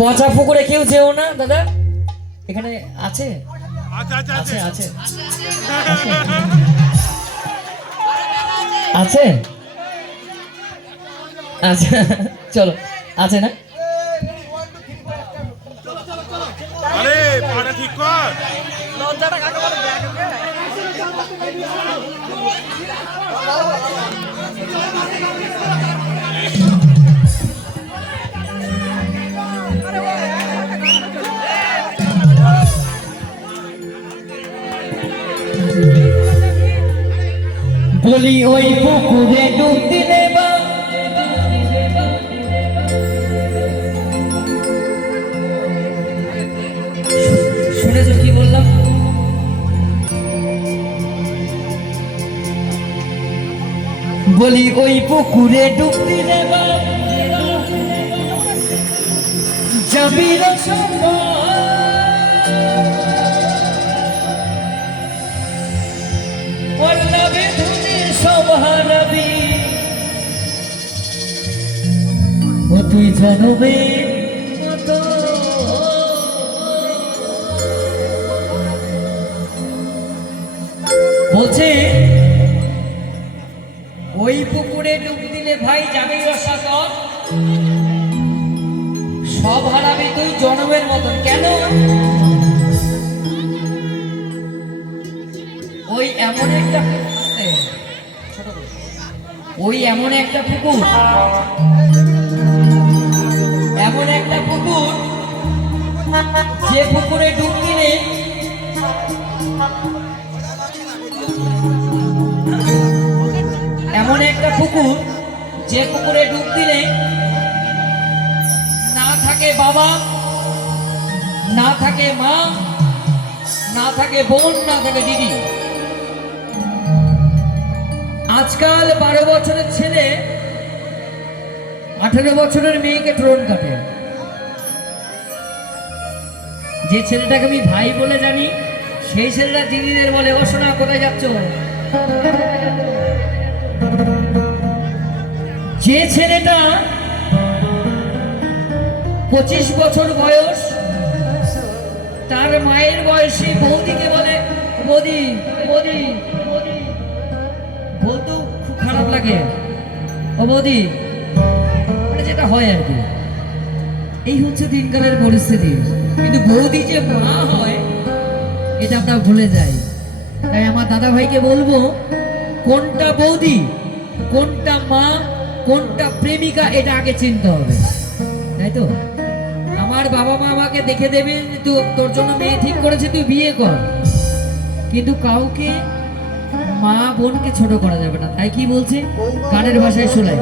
পচা পুকুরে কেউ যেও না দাদা, এখানে আছে আছে আছে আছে আচ্ছা চলো, আছে না? আরে পাড়া ঠিক কর। বলি ওই পুকুরে ডুব দিলে বা শুনেছো কি বললাম? বলি ওই পুকুরে ডুব দিলে বা যাবি পল্লবে ধুনে সব হারাবি, ও তুই জনবে মতো বলছে ওই পুকুরে ডুব দিলে ভাই যাবে রসাতল, সব হারাবি তুই জনমের মতন। কেন? ওই এমন একটা ওই এমন একটা পুকুর, এমন একটা পুকুর যে পুকুরে ডুব দিলে এমন একটা পুকুর যে পুকুরে ডুব দিলে না থাকে বাবা, না থাকে মা, না থাকে বোন, না থাকে দিদি। আজকাল 12 বছরের ছেলে 18 বছরের মেয়েকে ট্রোন কাটে। যে ছেলেটাকে আমি ভাই বলে জানি সেই ছেলেটা দিদিদের বলে ও সোনা কোথায় যাচ্ছ। যে ছেলেটা 25 বছর বয়স তার মায়ের বয়সী বৌদিকে বলে বৌদি বৌদি বৌদি, বলতেও খুব খারাপ লাগে ও বৌদি, মানে যেটা হয় আর কি। এই হচ্ছে দিনকালের পরিস্থিতি। কিন্তু বৌদি যে মা হয় এটা আমরা ভুলে যাই। তাই আমার দাদা ভাইকে বলবো কোনটা বৌদি, কোনটা মা, কোনটা প্রেমিকা এটা আগে চিনতে হবে, তাই তো? আমার বাবা মা আমাকে দেখে দেবে তোর জন্য মেয়ে ঠিক করেছে তুই বিয়ে কর, কিন্তু কাউকে মা বোনকে ছোট করা যাবে না। তাই কি বলছে গানের ভাষায় শোনাই,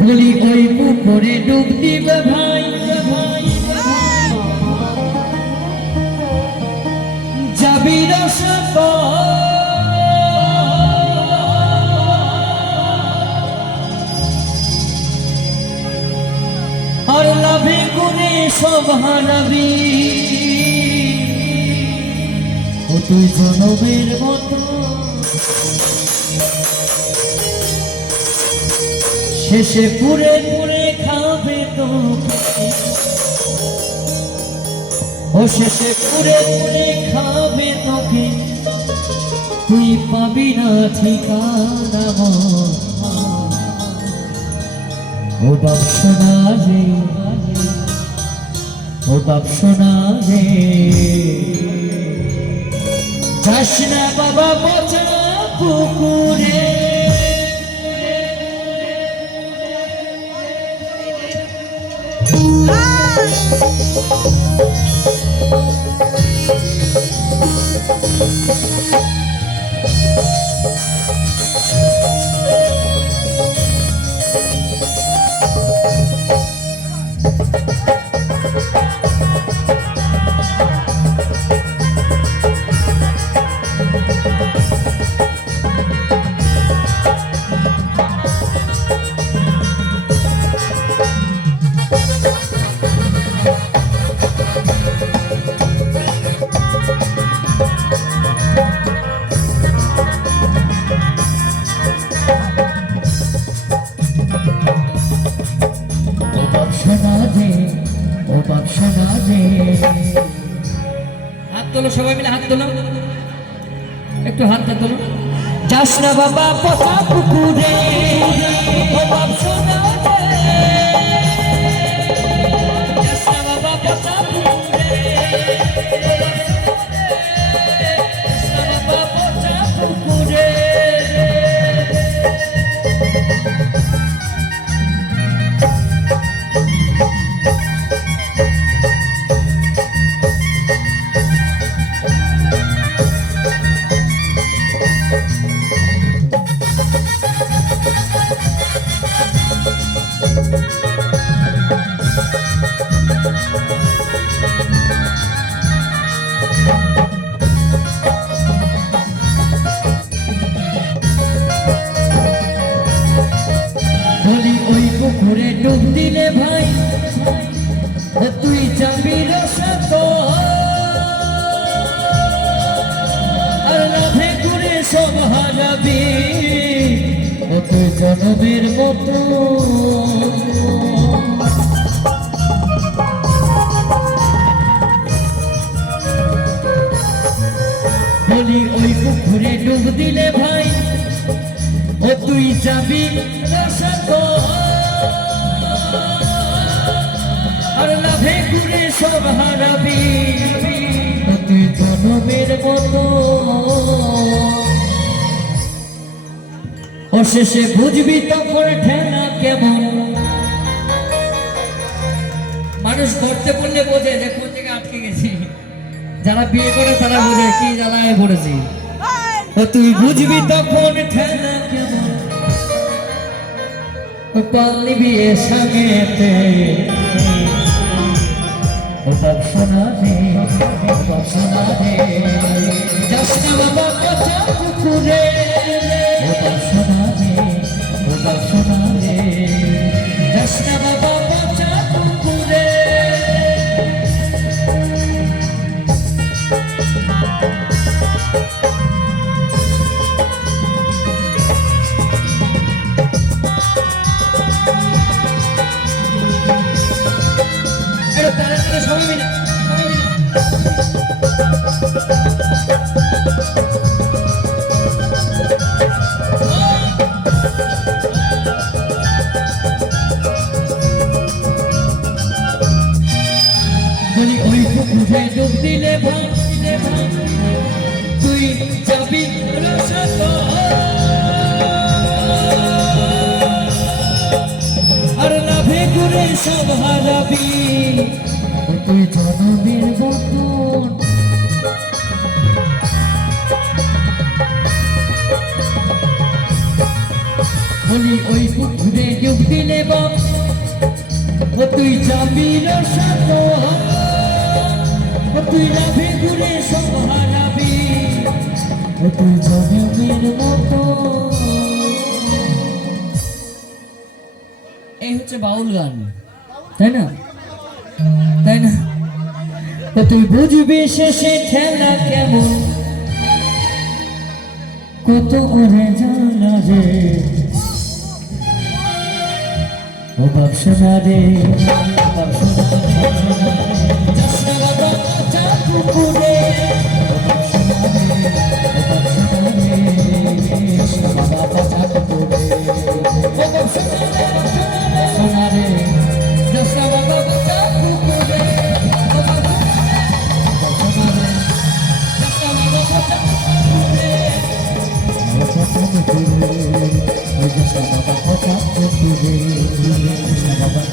বলি ওই পুকুরে ডুব দিবে ভাই যাবি আর লাভে করে সব হারাবি, ও তুই জনমের মতো শেষে পুরে পুরে খাবে তোকে, ও শেষে পুরে পুরে খাবে তোকে, তুই পাবি না ঠিকানা। ও বাপ সোনা রে, ও বাপ সোনা রে, যাস না বাবা পচা পুকুরে। সবাই মিলে হাত তোলো, একটু হাতটা তোলো। যাস না বাবা পোতা পুকুরে, ও বাপ সোনা রে। যাস না বাবা পোতা পুকুরে, যাস না বাবা পোতা পুকুরে। বলি ওই পুকুরে ডুব দিলে ভাই, তুই যাবি রসাত, আর লাভে করে সব হারাবি, ও তুই জনমের মতো। বলি ওই পুকুরে ডুব দিলে ভাই, ও তুই যাবি রসাত, আর লাভে ঘুরে সব হারাবি, ও তুই জনমের মতো। অশেষে বুঝবি তখন ঠেলা কেমন। মানুষ করতে বললে বোঝে যে কোন জায়গায় আটকে গেছি, যারা বিয়ে করে তারা বোঝে কি জ্বালায় পড়েছি। ও তুই বুঝবি তখন ঠেলা কেমন, পাল্লি বিয়ে সামেতে, ও বাপ সোনা রে, ও বাপ সোনা রে। যাস না বাবা কাঁচা পুকুরে, ও বাপ সোনা রে, ও বাপ সোনা রে। যাস না বাবা কাঁচা পুকুরে। সবাই মিলে, সবাই মিলে। বলি ওই পুকুরে ডুব দিলে ভাই, তুই যাবি রসাত, আর লাভে ঘুরে সব হারাবি, তুই জনমের মতন। বলি ওই পুকুরে ডুব দিলে বাপ, ও তুই যাবি রসাত, ও তুই লাভে ঘুরে সব হারাবি, ও তুই জনমের মতো। এই হচ্ছে বাউল গান, তাই না? তাই না? তো তুই বুঝবি শেষে খেলা কেমন, কত করে জানা রে, ও বাপ সোনা রে, বাপ সোনা রে। যাস না বাবা কাঁচা পুকুরে, ও বাপ সোনা রে, ও বাপ সোনা রে। যাস না বাবা কাঁচা পুকুরে, ও বাপ সোনা রে, সোনা রে। যাস না বাবা কাঁচা পুকুরে, ও বাপ সোনা রে, যাস না বাবা কাঁচা পুকুরে, ও কাঁচা পুকুরে। Baba,